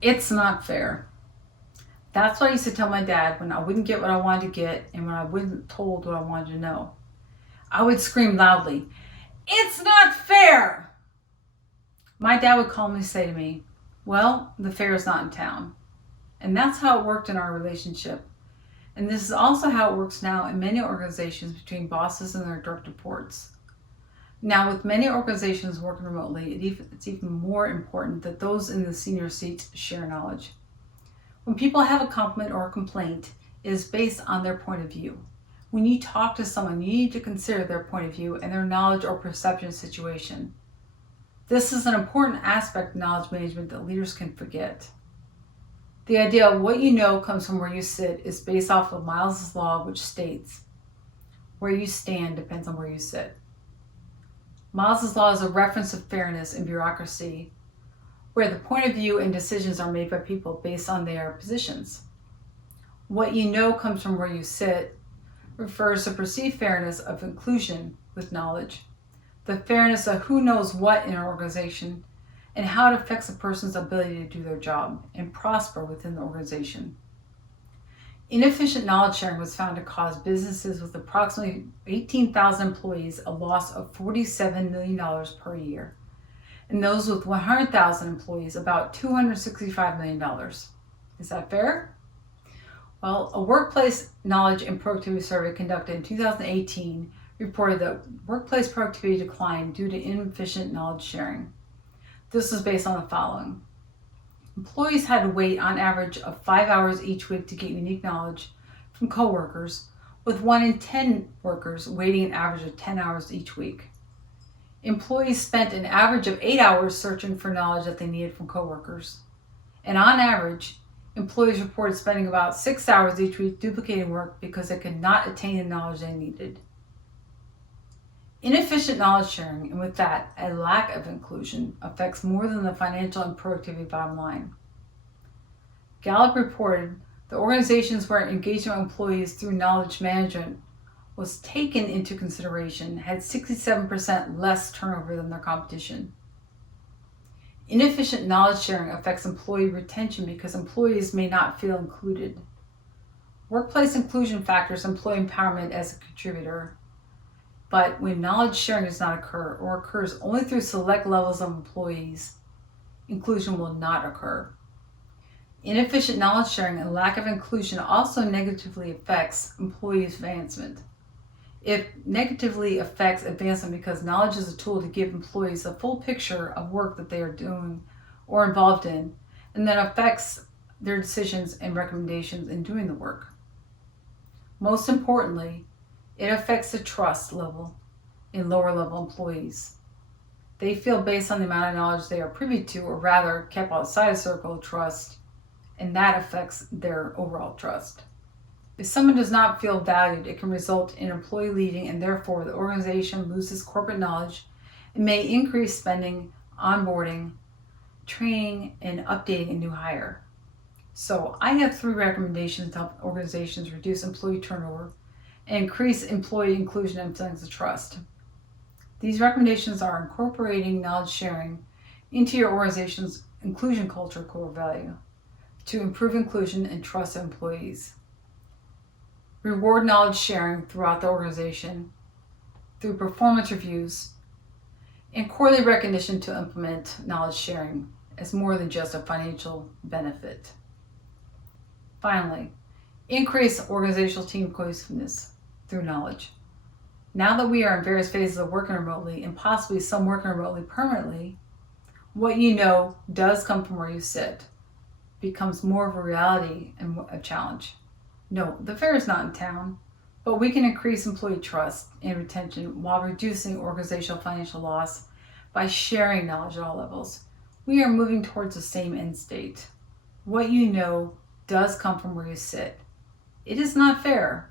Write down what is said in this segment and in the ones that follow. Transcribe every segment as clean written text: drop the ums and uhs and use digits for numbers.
It's not fair. That's what I used to tell my dad when I wouldn't get what I wanted to get and when I wasn't told what I wanted to know. I would scream loudly, "It's not fair!" My dad would calmly say to me, "Well, the fair is not in town." And that's how it worked in our relationship. And this is also how it works now in many organizations between bosses and their direct reports. Now, with many organizations working remotely, it's even more important that those in the senior seats share knowledge. When people have a compliment or a complaint, it is based on their point of view. When you talk to someone, you need to consider their point of view and their knowledge or perception situation. This is an important aspect of knowledge management that leaders can forget. The idea of what you know comes from where you sit is based off of Miles's law, which states, where you stand depends on where you sit. Miles's law is a reference to fairness in bureaucracy, where the point of view and decisions are made by people based on their positions. What you know comes from where you sit refers to perceived fairness of inclusion with knowledge, the fairness of who knows what in an organization, and how it affects a person's ability to do their job and prosper within the organization. Inefficient knowledge sharing was found to cause businesses with approximately 18,000 employees a loss of $47 million per year, and those with 100,000 employees about $265 million. Is that fair? Well, a workplace knowledge and productivity survey conducted in 2018 reported that workplace productivity declined due to inefficient knowledge sharing. This was based on the following. Employees had to wait on average of 5 hours each week to get unique knowledge from coworkers, with 1 in 10 workers waiting an average of 10 hours each week. Employees spent an average of 8 hours searching for knowledge that they needed from coworkers. And on average, employees reported spending about 6 hours each week duplicating work because they could not attain the knowledge they needed. Inefficient knowledge sharing, and with that, a lack of inclusion, affects more than the financial and productivity bottom line. Gallup reported the organizations where engagement of employees through knowledge management was taken into consideration had 67% less turnover than their competition. Inefficient knowledge sharing affects employee retention because employees may not feel included. Workplace inclusion factors employee empowerment as a contributor, but when knowledge sharing does not occur or occurs only through select levels of employees, inclusion will not occur. Inefficient knowledge sharing and lack of inclusion also negatively affects employee advancement. It negatively affects advancement because knowledge is a tool to give employees a full picture of work that they are doing or involved in, and that affects their decisions and recommendations in doing the work. Most importantly, it affects the trust level in lower level employees. They feel based on the amount of knowledge they are privy to, or rather kept outside a circle of trust, and that affects their overall trust. If someone does not feel valued, it can result in employee leaving, and therefore the organization loses corporate knowledge and may increase spending, onboarding, training, and updating a new hire. So I have 3 recommendations to help organizations reduce employee turnover and increase employee inclusion and feelings of trust. These recommendations are incorporating knowledge sharing into your organization's inclusion culture core value to improve inclusion and trust of employees. Reward knowledge sharing throughout the organization through performance reviews and quarterly recognition to implement knowledge sharing as more than just a financial benefit. Finally, increase organizational team cohesiveness through knowledge. Now that we are in various phases of working remotely and possibly some working remotely permanently, what you know does come from where you sit becomes more of a reality and a challenge. No, the fair is not in town, but we can increase employee trust and retention while reducing organizational financial loss by sharing knowledge at all levels. We are moving towards the same end state. What you know does come from where you sit. It is not fair.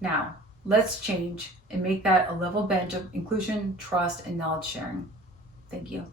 Now, let's change and make that a level bench of inclusion, trust, and knowledge sharing. Thank you.